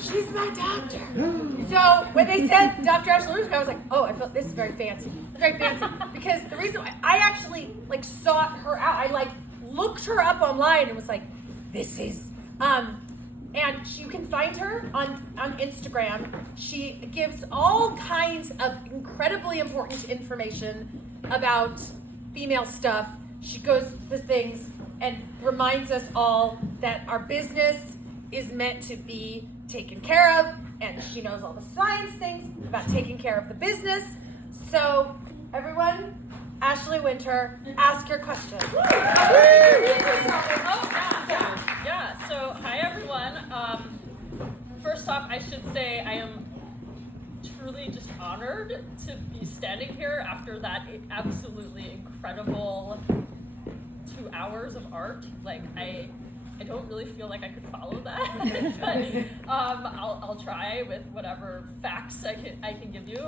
She's my doctor. So when they said Dr. Ashley, I was like, oh, I felt this is very fancy. Very fancy. Because the reason why I actually like sought her out, I like looked her up online and was like, this is and you can find her on Instagram. She gives all kinds of incredibly important information about female stuff. She goes to things and reminds us all that our business is meant to be taken care of, and she knows all the science things about taking care of the business. So everyone, Ashley Winter, ask your question. Yeah. So hi everyone. First off, I should say I am truly just honored to be standing here after that absolutely incredible 2 hours of art. Like I don't really feel like I could follow that, but I'll try with whatever facts I can give you.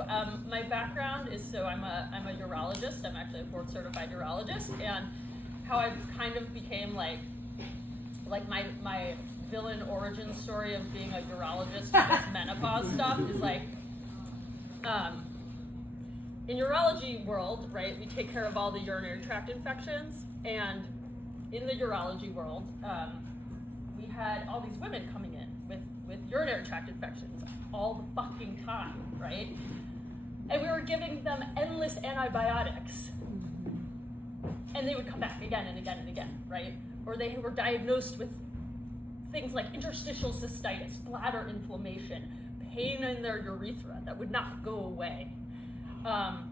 My background is I'm a urologist. I'm actually a board certified urologist, and how I kind of became like my villain origin story of being a urologist with this menopause stuff is like in urology world, right? We take care of all the urinary tract infections, and in the urology world, we had all these women coming in with urinary tract infections all the fucking time, right? And we were giving them endless antibiotics. And they would come back again and again and again, right? Or they were diagnosed with things like interstitial cystitis, bladder inflammation, pain in their urethra that would not go away. And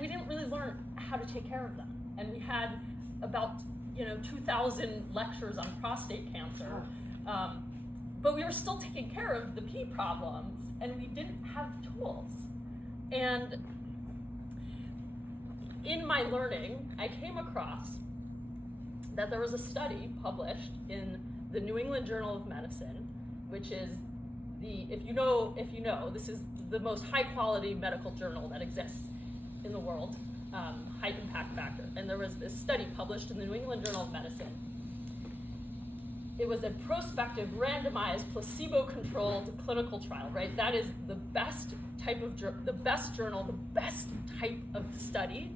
we didn't really learn how to take care of them. And we had about 2,000 lectures on prostate cancer, but we were still taking care of the pee problems, and we didn't have tools. And in my learning, I came across that there was a study published in the New England Journal of Medicine, which is if you know, this is the most high quality medical journal that exists in the world. High impact factor. And there was this study published in the New England Journal of Medicine. It was a prospective, randomized, placebo-controlled clinical trial, right? That is the best type of the best journal, the best type of study.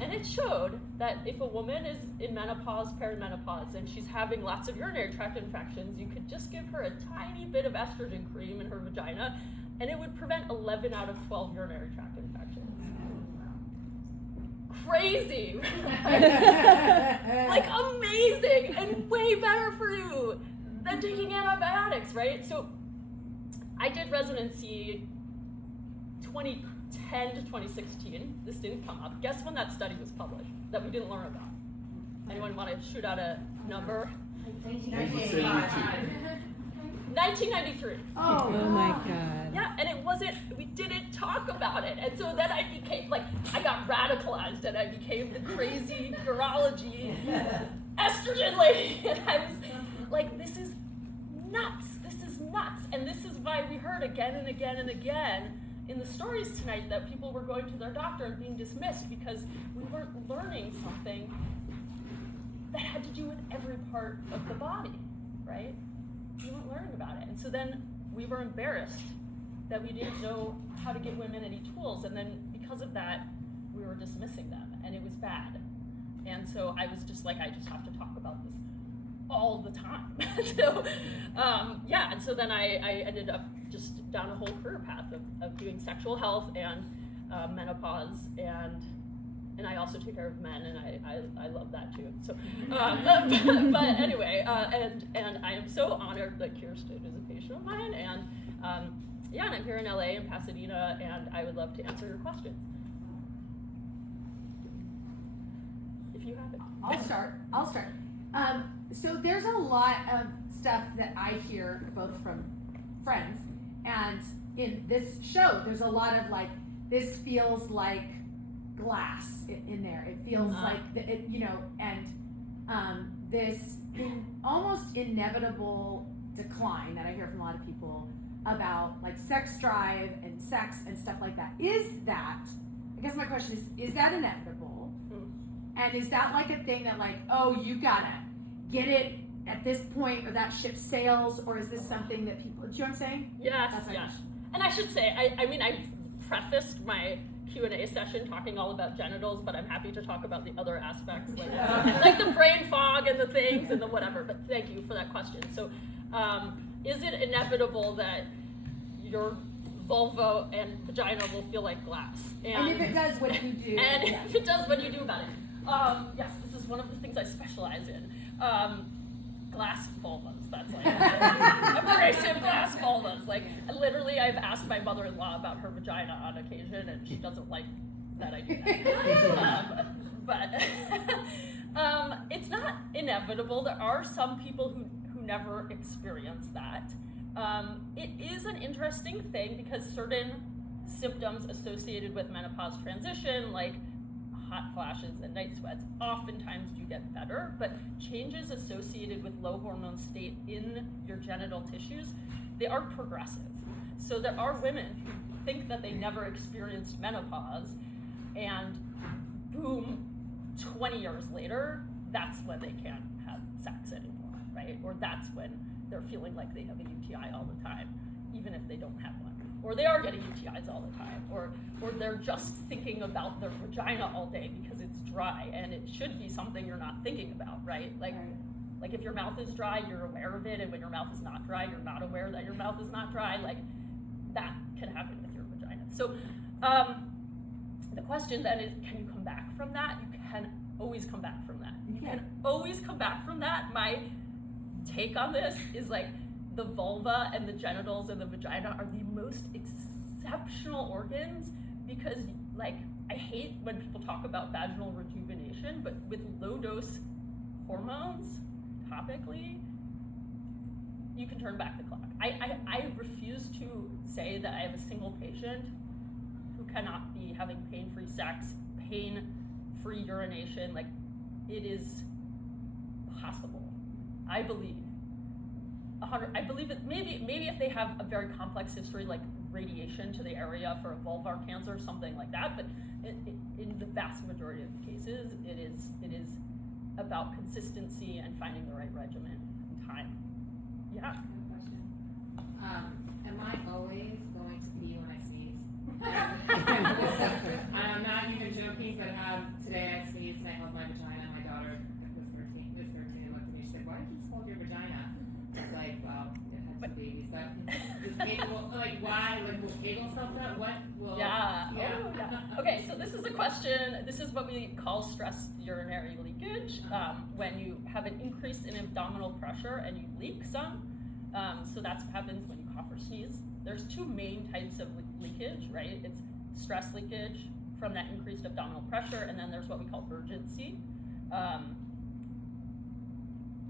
And it showed that if a woman is in menopause, perimenopause, and she's having lots of urinary tract infections, you could just give her a tiny bit of estrogen cream in her vagina, and it would prevent 11 out of 12 urinary tract infections. Crazy, like amazing, and way better for you than taking antibiotics, right? So I did residency 2010 to 2016. This didn't come up. Guess when that study was published that we didn't learn about? Anyone want to shoot out a number? 1993. Oh my God. Yeah, and we didn't talk about it. And so then I became, I got radicalized and I became the crazy urology estrogen lady. And I was like, this is nuts. And this is why we heard again and again and again in the stories tonight that people were going to their doctor and being dismissed because we weren't learning something that had to do with every part of the body, right? We weren't learning about it. And so then we were embarrassed that we didn't know how to get women any tools. And then because of that, we were dismissing them, and it was bad. And so I was just like, I just have to talk about this all the time. So, and so then I ended up just down a whole career path of doing sexual health and menopause, and I also take care of men, and I love that too. So, but anyway, and I am so honored that Kirsten is a patient of mine, and and I'm here in LA and Pasadena, and I would love to answer your questions. If you have it. I'll start. So there's a lot of stuff that I hear both from friends, and in this show, there's a lot of this feels like glass in there. It feels like this almost inevitable decline that I hear from a lot of people about sex drive and sex and stuff like that. I guess my question is that inevitable? And is that like a thing that like, oh, you gotta get it at this point or that ship sails, or is this something that people, do you know what I'm saying? Yes, That's my yes. question. And I should say, I mean, I prefaced my Q&A session talking all about genitals, but I'm happy to talk about the other aspects, like the brain fog and the things and the whatever, but thank you for that question. So, is it inevitable that your vulva and vagina will feel like glass? And if it does, what do you do? And if it does, what do you do about it? Yes, this is one of the things I specialize in. Glass vulvas, that's like abrasive glass vulvas. Like, literally, I've asked my mother-in-law about her vagina on occasion, and she doesn't like that I do that. But it's not inevitable. There are some people who never experience that. It is an interesting thing because certain symptoms associated with menopause transition, like hot flashes and night sweats, oftentimes do get better, but changes associated with low hormone state in your genital tissues, they are progressive. So there are women who think that they never experienced menopause, and boom, 20 years later, that's when they can't have sex anymore, right? Or that's when they're feeling like they have a UTI all the time, even if they don't have one. Or they are getting UTIs all the time, or they're just thinking about their vagina all day because it's dry, and it should be something you're not thinking about, right? Like if your mouth is dry, you're aware of it, and when your mouth is not dry, you're not aware that your mouth is not dry. Like, that can happen with your vagina. So the question then is, can you come back from that? You can always come back from that. You can always come back from that. My take on this is like, the vulva and the genitals and the vagina are the most exceptional organs because, like, I hate when people talk about vaginal rejuvenation, but with low dose hormones, topically, you can turn back the clock. I refuse to say that I have a single patient who cannot be having pain-free sex, pain-free urination. Like, it is possible, I believe. I believe that maybe if they have a very complex history, like radiation to the area for a vulvar cancer or something like that, but in the vast majority of cases, it is about consistency and finding the right regimen and time. Yeah. I have a question. Am I always going to pee when I sneeze? I'm not even joking, but today I sneezed and I held my vagina. My daughter was 13 and looked at me. She said, "Why did you just hold your vagina?" I was like, "Well, it had 2 babies, but is Kegel, like, why? Like, will Kegel self that? What will?" Yeah. Yeah. Oh, yeah. Okay, so this is a question. This is what we call stress urinary leakage. When you have an increase in abdominal pressure and you leak some. So that's what happens when you cough or sneeze. There's 2 main types of leakage, right? It's stress leakage from that increased abdominal pressure, and then there's what we call urgency.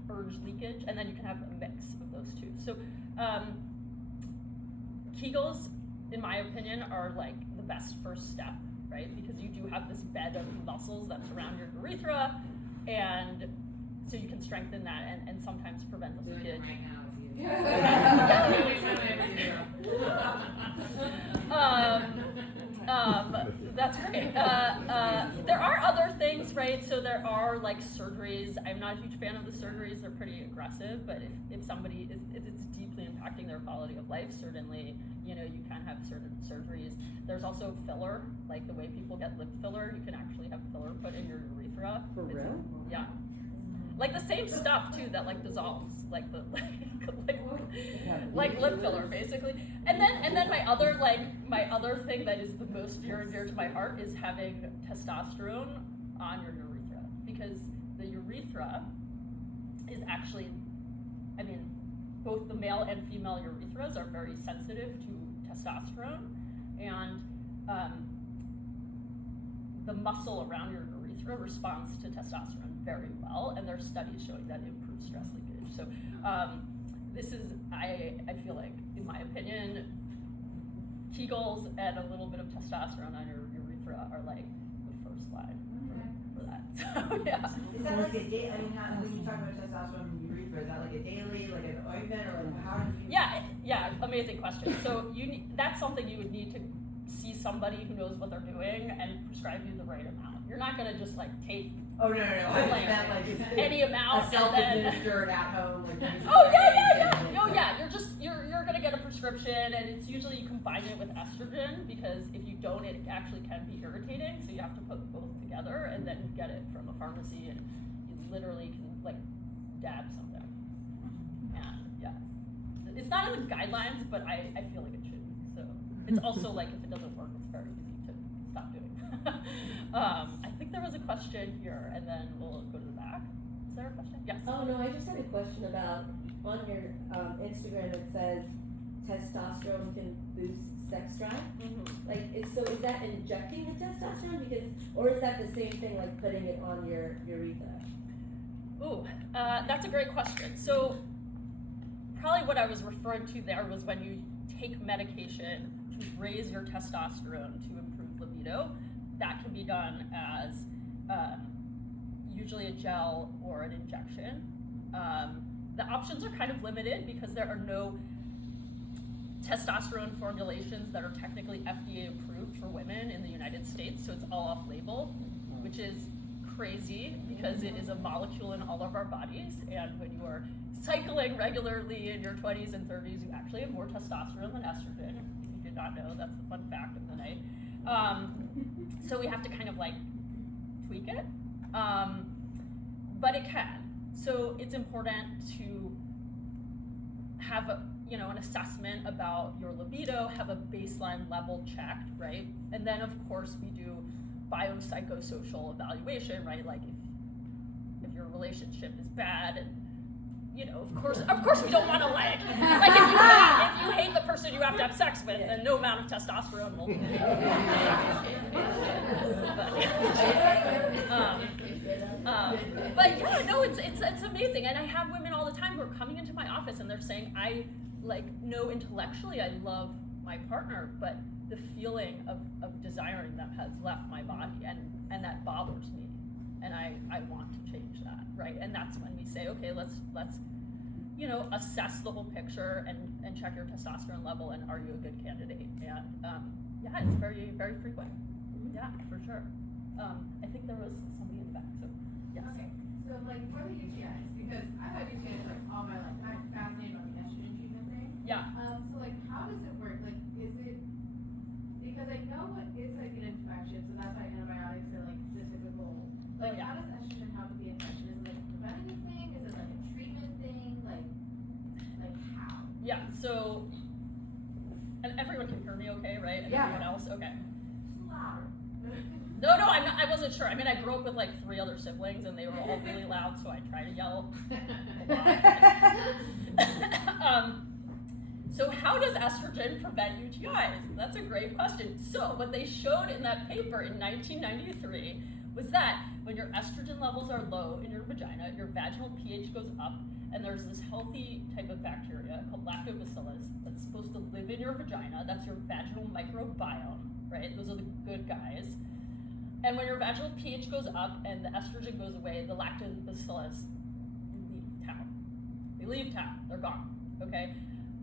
Urge leakage, and then you can have a mix of those 2. So Kegels, in my opinion, are like the best first step, right? Because you do have this bed of muscles that surround your urethra, and so you can strengthen that and sometimes prevent the Doing it leakage. right now is you. Yeah. Every time I ever do. That's great. There are other things, right? So there are like surgeries. I'm not a huge fan of the surgeries. They're pretty aggressive, but if somebody if it's deeply impacting their quality of life, certainly, you can have certain surgeries. There's also filler, like the way people get lip filler. You can actually have filler put in your urethra. For real? Yeah. Like the same stuff too that like dissolves, like the like lip filler basically. And then my other thing that is the most near and dear to my heart is having testosterone on your urethra, because the urethra is actually, I mean, both the male and female urethras are very sensitive to testosterone, and the muscle around your urethra responds to testosterone very well, and there's studies showing that it improves stress leakage. So this is, I feel like, in my opinion, Kegels and a little bit of testosterone on your urethra are like the first line for that. So yeah. Is that like a day? I mean, when you talk about testosterone in your urethra, is that like a daily, like an ointment, or like how do you? Yeah, amazing question. So that's something you would need to see somebody who knows what they're doing and prescribe you the right amount. You're not gonna just like take Oh no. I Like, meant like any amount a and then. self-administered at home. Like Oh yeah. You're gonna get a prescription, and it's usually you combine it with estrogen, because if you don't, it actually can be irritating. So you have to put both together, and then you get it from a pharmacy, and you literally can like dab something. And yeah, it's not in the guidelines, but I feel like it should be. So it's also like if it doesn't work, it's very easy to stop doing. I think there was a question here, and then we'll go to the back. Is there a question? Yes. Oh, no, I just had a question about, on your Instagram, it says testosterone can boost sex drive. Mm-hmm. Like, so is that injecting the testosterone? Because, or is that the same thing like putting it on your urethra? Ooh, that's a great question. So probably what I was referring to there was when you take medication to raise your testosterone to improve libido. That can be done as usually a gel or an injection. The options are kind of limited because there are no testosterone formulations that are technically FDA approved for women in the United States, so it's all off-label, which is crazy because it is a molecule in all of our bodies, and when you are cycling regularly in your 20s and 30s, you actually have more testosterone than estrogen. If you did not know, that's the fun fact of the night. So we have to kind of like tweak it, but it can. So it's important to have an assessment about your libido, have a baseline level checked, right? And then of course we do biopsychosocial evaluation, right? Like if your relationship is bad, and of course we don't want to like if you hate the person you have to have sex with, then no amount of testosterone will. But yeah, no, it's amazing, and I have women all the time who are coming into my office and they're saying, I know intellectually I love my partner, but the feeling of desiring them has left my body, and that bothers me, and I want to change that, right? And that's when we say, okay, let's assess the whole picture and check your testosterone level, and are you a good candidate? And yeah, it's very, very frequent. Yeah, for sure. I think there was somebody in the back, so yes. Okay, so like for the UTIs, because I've had UTIs like all my life, I'm fascinated about the estrogen treatment thing. Yeah. So like how does it work? Like is it, because I know it's like an infection, so that's why antibiotics are like the typical, like yeah. How does estrogen help with the infection? Is it like a preventative thing? Is it like a treatment thing? Like how? Yeah, so, and everyone can hear me okay, right? And Yeah. everyone else? Okay. Louder. No, I wasn't sure. I mean, I grew up with like 3 other siblings, and they were all really loud, so I try to yell a lot. So how does estrogen prevent UTIs? That's a great question. So what they showed in that paper in 1993 was that when your estrogen levels are low in your vagina, your vaginal pH goes up, and there's this healthy type of bacteria called lactobacillus that's supposed to live in your vagina. That's your vaginal microbiome, right? Those are the good guys. And when your vaginal pH goes up and the estrogen goes away, the lactobacillus leave town. They leave town, they're gone, okay?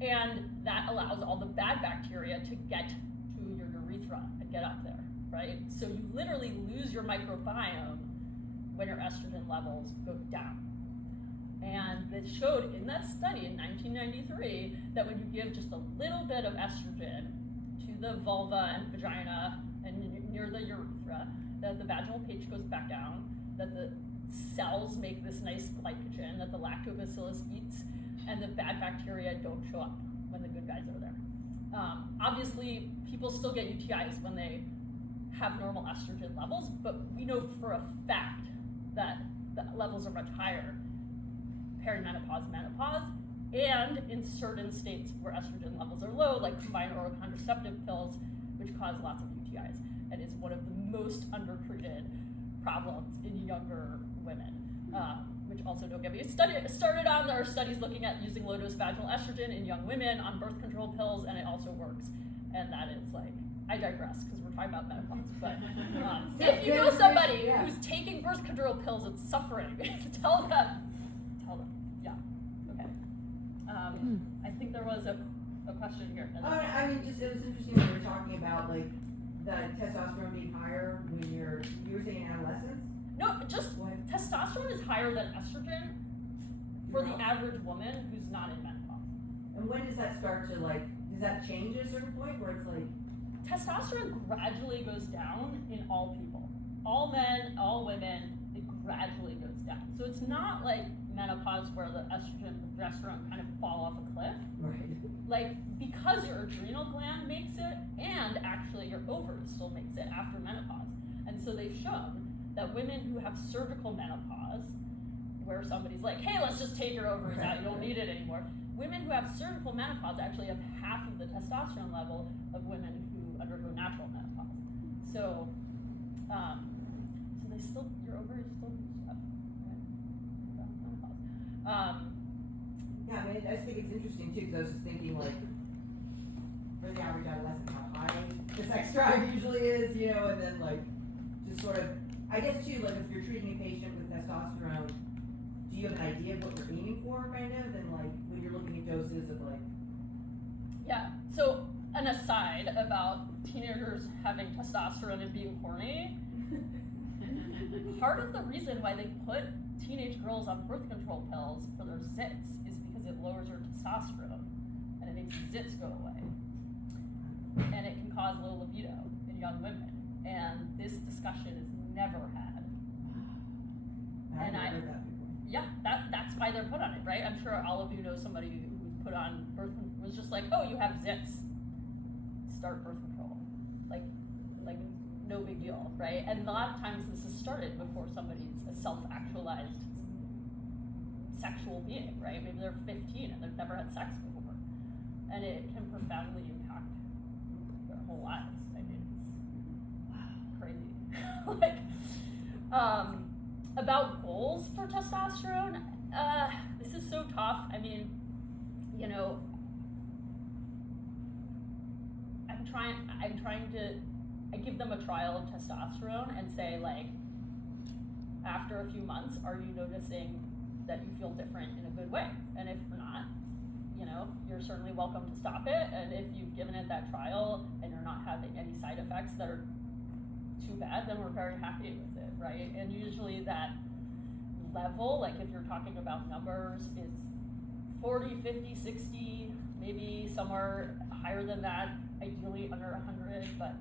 And that allows all the bad bacteria to get to your urethra and get up there, right? So you literally lose your microbiome when your estrogen levels go down. And it showed in that study in 1993 that when you give just a little bit of estrogen to the vulva and vagina and near the urethra, that the vaginal pH goes back down, that the cells make this nice glycogen that the lactobacillus eats, and the bad bacteria don't show up when the good guys are there. Obviously, people still get UTIs when they have normal estrogen levels, but we know for a fact that the levels are much higher perimenopause, menopause, and in certain states where estrogen levels are low, like combined oral contraceptive pills, which cause lots of UTIs, and is one of the most undertreated problems in younger women, which also don't get me started on. There are studies looking at using low-dose vaginal estrogen in young women on birth control pills, and it also works. And that is like, I digress because we're talking about menopause, but if you know somebody who's taking birth control pills and suffering, tell them, yeah, okay. I think there was a question here. Oh, I mean, just it was interesting when we were talking about like the testosterone being higher when you were saying adolescence? No, just What? testosterone is higher than estrogen for the No. average woman who's not in menopause. And when does that start to like, does that change at a certain point where it's like, Testosterone gradually goes down in all people. All men, all women, it gradually goes down. So it's not like menopause where the estrogen and progesterone kind of fall off a cliff. right? Like, because your adrenal gland makes it, and actually your ovaries still makes it after menopause. And so they've shown that women who have surgical menopause, where somebody's like, hey, let's just take your ovaries out, you don't need it anymore. Women who have surgical menopause actually have half of the testosterone level of women who undergo natural menopause. So, so they still, your ovaries still do stuff, right? About menopause. Yeah, I mean, I just think it's interesting too, because I was just thinking like, for the average adolescent, how high the sex drive usually is, you know, and then like, just sort of, I guess too, like if you're treating a patient with testosterone, do you have an idea of what you're aiming for, kind of, and like, when you're looking at doses of like, Yeah, so an aside about teenagers having testosterone and being horny, part of the reason why they put teenage girls on birth control pills for their zits is because it lowers their testosterone and it makes zits go away. And it can cause low libido in young women. And this discussion is never had. I And haven't heard that before. Yeah, that's why they're put on it, right? I'm sure all of you know somebody who was put on birth control, was just like, oh, you have zits, start birth control. Like no big deal, right? And a lot of times this has started before somebody's a self-actualized sexual being, right? Maybe they're 15 and they've never had sex before. And it can profoundly impact their whole lives. I mean, it's crazy. Like, about goals for testosterone, this is so tough. I mean, you know, I give them a trial of testosterone and say, like, after a few months, are you noticing that you feel different in a good way? And if not, you know, you're certainly welcome to stop it. And if you've given it that trial and you're not having any side effects that are too bad, then we're very happy with it, right? And usually that level, like if you're talking about numbers, is 40, 50, 60, maybe somewhere higher than that, ideally under 100, but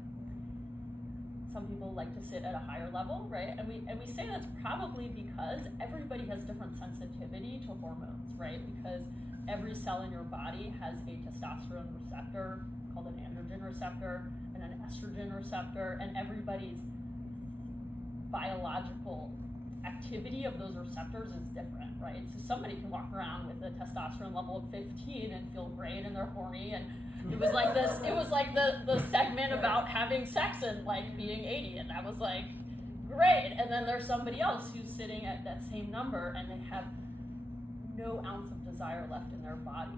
some people like to sit at a higher level, right? And we say that's probably because everybody has different sensitivity to hormones, right? Because every cell in your body has a testosterone receptor called an androgen receptor and an estrogen receptor, and everybody's biological activity of those receptors is different, right? So somebody can walk around with a testosterone level of 15 and feel great and they're horny, and it was like this, it was like the segment about having sex and like being 80, and that was like great. And then there's somebody else who's sitting at that same number and they have no ounce of desire left in their body,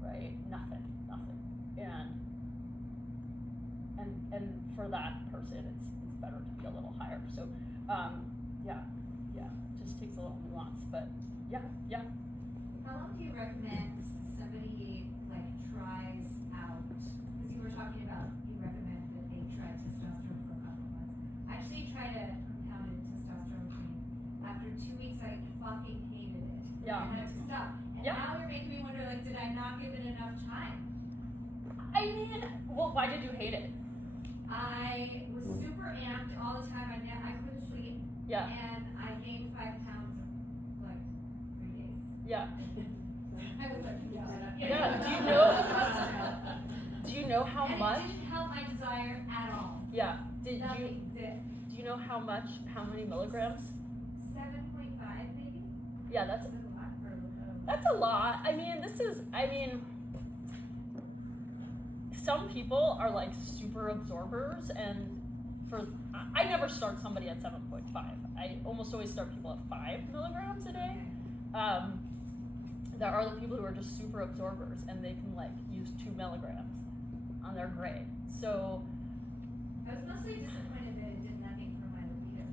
right? Nothing. And for that person, it's better to be a little higher. So, yeah, it just takes a little nuance, but yeah. How long do you recommend somebody like tries out? Because you were talking about you recommend that they try testosterone for a couple of months. I actually tried a compounded testosterone cream. After 2 weeks, I fucking hated it. Yeah. I had to stop. And Yeah. now you're making me wonder, like, did I not give it enough time? I mean, well, why did you hate it? I was super amped all the time. I couldn't sleep. Yeah. And I gained 5 pounds in like 3 days. Yeah. I was like, Yeah. Do you know how and much? it didn't help my desire at all. Yeah. Do You you know how many milligrams? 7.5 maybe? Yeah, that's That's a lot for That's a lot. I mean, some people are like super absorbers, and I never start somebody at 7.5. I almost always start people at 5 milligrams a day. There are the people who are just super absorbers, and they can like use 2 milligrams on their grade. So I was mostly disappointed that it did nothing for my libido.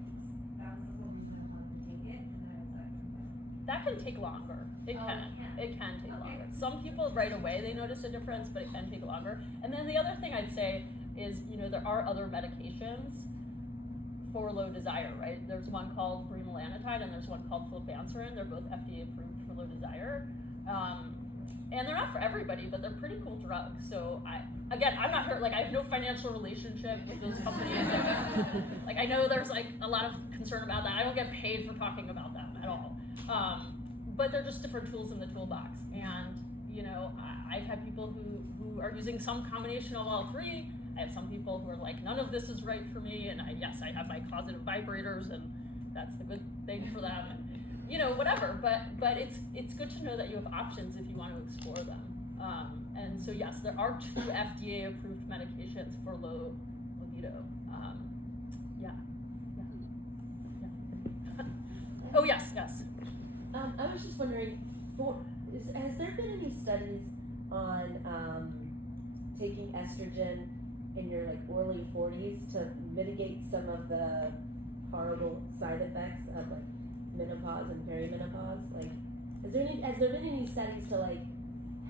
That was the whole reason I wanted to take it, and then I was like, that can take longer. It Oh, can. it It can take Okay. longer. Some people right away they notice a difference, but it can take longer. And then the other thing I'd say is, you know, there are other medications for low desire, right? There's one called bremelanotide and there's one called flibanserin. They're both FDA approved for low desire. And they're not for everybody, but they're pretty cool drugs. So I'm not hurt, like I have no financial relationship with those companies. Like I know there's like a lot of concern about that. I don't get paid for talking about them at all. But they're just different tools in the toolbox. And, you know, I've had people who are using some combination of all three. I have some people who are like, none of this is right for me. And I have my closet of vibrators and that's the good thing for them. And, you know, whatever, but it's good to know that you have options if you want to explore them. And so yes, there are 2 FDA approved medications for low libido. Oh yes. I was just wondering, has there been any studies on taking estrogen in your like early 40s to mitigate some of the horrible side effects of like menopause and perimenopause? Like, has there been any studies to like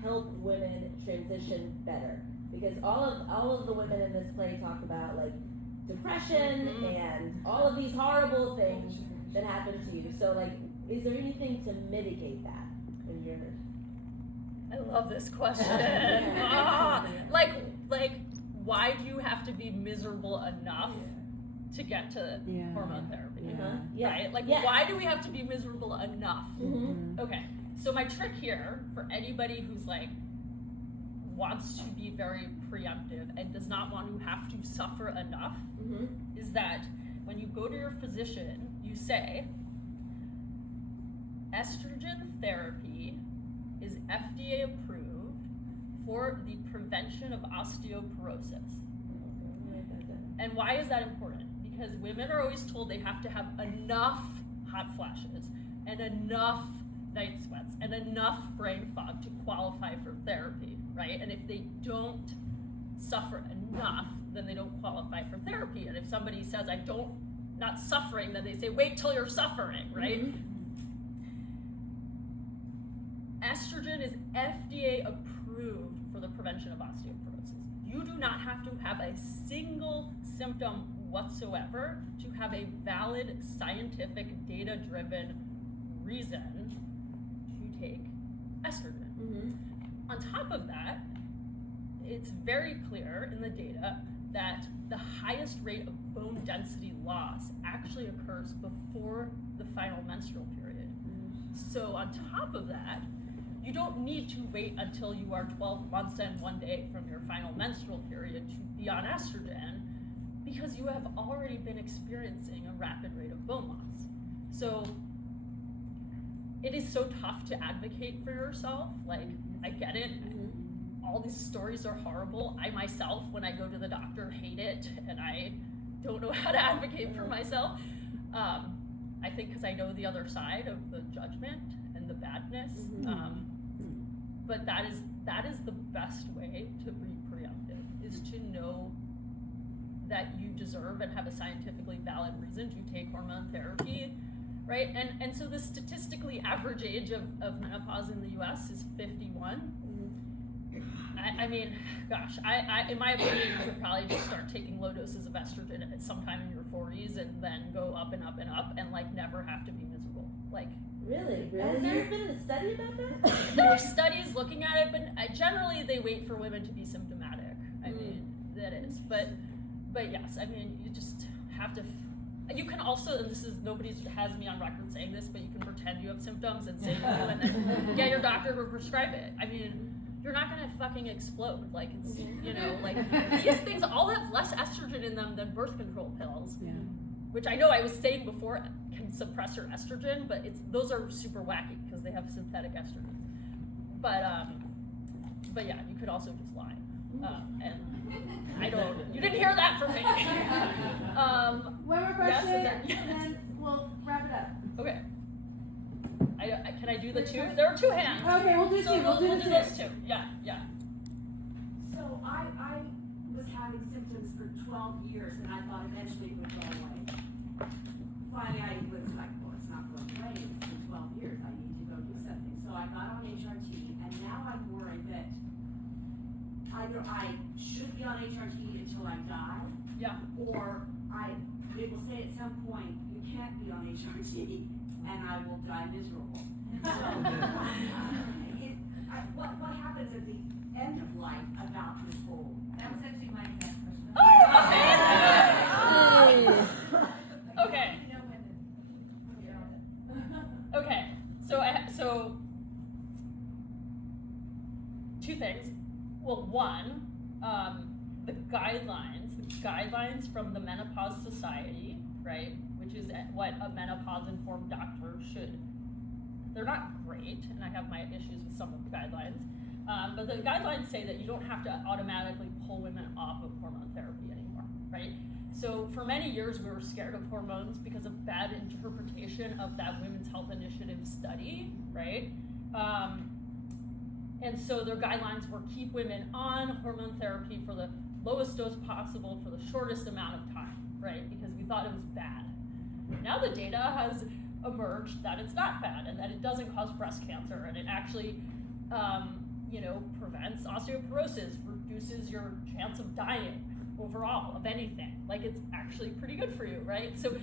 help women transition better? Because all of the women in this play talk about like depression and all of these horrible things that happen to you. So like, is there anything to mitigate that in your? I love this question. Like, why do you have to be miserable enough to get to hormone therapy? Right? Like, why do we have to be miserable enough? Okay, so my trick here for anybody who's like wants to be very preemptive and does not want to have to suffer enough is that when you go to your physician, you say, estrogen therapy is FDA approved for the prevention of osteoporosis. And why is that important? Because women are always told they have to have enough hot flashes and enough night sweats and enough brain fog to qualify for therapy, right? And if they don't suffer enough, then they don't qualify for therapy. And if somebody says, not suffering, then they say, wait till you're suffering, right? Estrogen is FDA approved for the prevention of osteoporosis. You do not have to have a single symptom whatsoever to have a valid, scientific, data-driven reason to take estrogen. On top of that, it's very clear in the data that the highest rate of bone density loss actually occurs before the final menstrual period. So on top of that, you don't need to wait until you are 12 months and 1 day from your final menstrual period to be on estrogen, because you have already been experiencing a rapid rate of bone loss. So it is so tough to advocate for yourself. Like, I get it. All these stories are horrible. I myself, when I go to the doctor, hate it, and I don't know how to advocate for myself. I think because I know the other side of the judgment and the badness. But that is the best way to be preemptive, is to know that you deserve and have a scientifically valid reason to take hormone therapy, right? And so the statistically average age of menopause in the US is 51. I mean, gosh, I in my opinion, you should probably just start taking low doses of estrogen at sometime in your 40s and then go up and up and up and like never have to be miserable. Like, Really? Has there been a study about that? there are studies looking at it, but generally they wait for women to be symptomatic. I mean, that is, but yes, I mean, you just have to. You can also, and this is, nobody has me on record saying this, but you can pretend you have symptoms and say you do, and then get your doctor to prescribe it. I mean, you're not gonna fucking explode. Like, it's, you know, like these things all have less estrogen in them than birth control pills. Which I know I was saying before can suppress your estrogen, but those are super wacky because they have synthetic estrogen. But yeah, you could also just lie. And you didn't hear that from me. One more question, yes. and then we'll wrap it up. Okay. Can I do the two? There are two hands. Okay, we'll do So two. We'll do those two. two. Yeah. So I was having symptoms for 12 years and I thought eventually it would go away. Finally I was like, well, it's not going away. It's been 12 years. I need to go do something. So I got on HRT and now I'm worried that either I should be on HRT until I die, Yeah. or it will say at some point, you can't be on HRT, and I will die miserable. So, what happens at the end of life about this whole? That was actually my exact question. Oh, amazing! Okay. You know when Okay. So two things. Well, one, the guidelines from the Menopause Society, right, which is what a menopause-informed doctor should. They're not great, and I have my issues with some of the guidelines, but the guidelines say that you don't have to automatically pull women off of hormone therapy anymore, right? So for many years, we were scared of hormones because of bad interpretation of that Women's Health Initiative study, right? And so their guidelines were keep women on hormone therapy for the lowest dose possible for the shortest amount of time, right? Because we thought it was bad. Now the data has emerged that it's not bad and that it doesn't cause breast cancer, and it actually, prevents osteoporosis, reduces your chance of dying overall of anything. Like, it's actually pretty good for you, right? So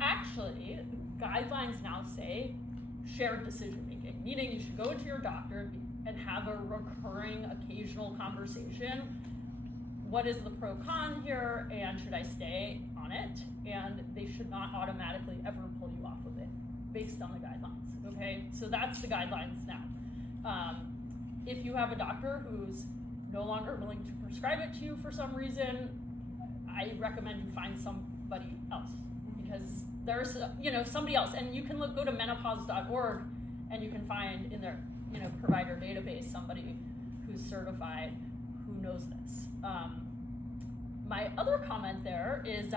actually, guidelines now say shared decision making, meaning you should go to your doctor and have a recurring, occasional conversation. What is the pro-con here, and should I stay on it? And they should not automatically ever pull you off of it based on the guidelines, okay? So that's the guidelines now. If you have a doctor who's no longer willing to prescribe it to you for some reason, I recommend you find somebody else, because there's somebody else, and you can go to menopause.org and you can find in their provider database somebody who's certified, who knows this. My other comment there is,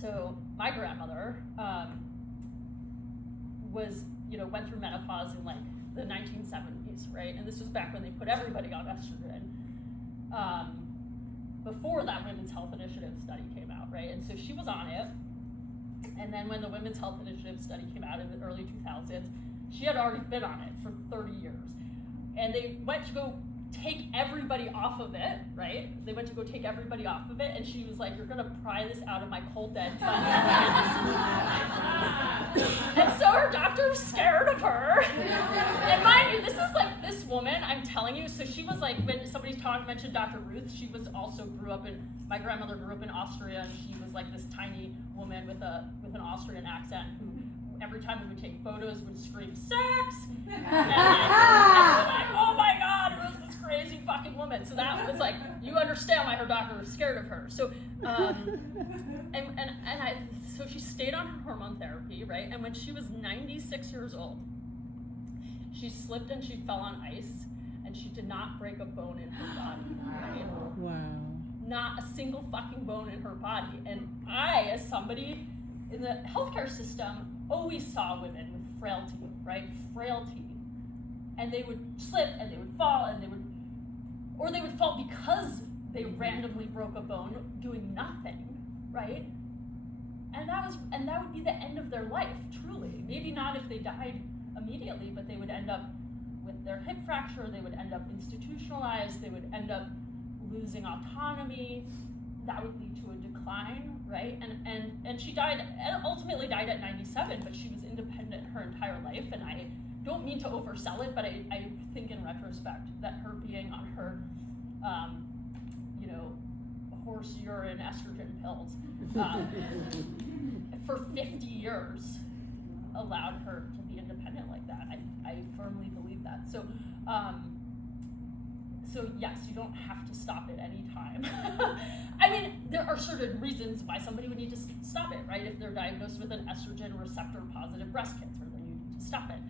so my grandmother went through menopause in like the 1970s, right? And this was back when they put everybody on estrogen. Before that Women's Health Initiative study came out, right? And so she was on it. And then when the Women's Health Initiative study came out in the early 2000s, she had already been on it for 30 years. And they went to go take everybody off of it, right? They went to go take everybody off of it, and she was like, "You're gonna pry this out of my cold dead funny." And so her doctor was scared of her. And mind you, this is like this woman, I'm telling you, so she was like, when somebody mentioned Dr. Ruth, she was also my grandmother grew up in Austria, and she was like this tiny woman with an Austrian accent who every time we would take photos would scream sex, and like, oh my God, who's this crazy fucking woman? So that was like, you understand why her doctor was scared of her. So so she stayed on her hormone therapy, right? And when she was 96 years old, she slipped and she fell on ice, and she did not break a bone in her body, right? Wow. Not a single fucking bone in her body. And I, as somebody in the healthcare system, always saw women with frailty, right? Frailty. And they would slip and they would fall and they would fall because they randomly broke a bone doing nothing, right? And that would be the end of their life, truly. Maybe not if they died immediately, but they would end up with their hip fracture, they would end up institutionalized, they would end up losing autonomy. That would lead to a decline, right? And she ultimately died at 97, but she was independent her entire life. And I don't mean to oversell it, but I think in retrospect that her being on her, horse urine estrogen pills for 50 years allowed her to be independent like that. I firmly believe that. So yes, you don't have to stop at any time. I mean, there are certain reasons why somebody would need to stop it, right? If they're diagnosed with an estrogen receptor positive breast cancer, then you need to stop it.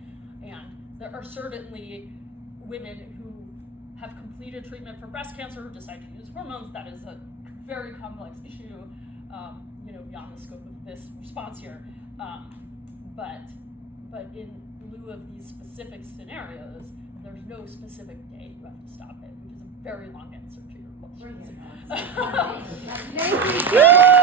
And there are certainly women who have completed treatment for breast cancer who decide to use hormones. That is a very complex issue, beyond the scope of this response here. But in lieu of these specific scenarios, there's no specific day you have to stop it, which is a very long answer to your question. Thank you.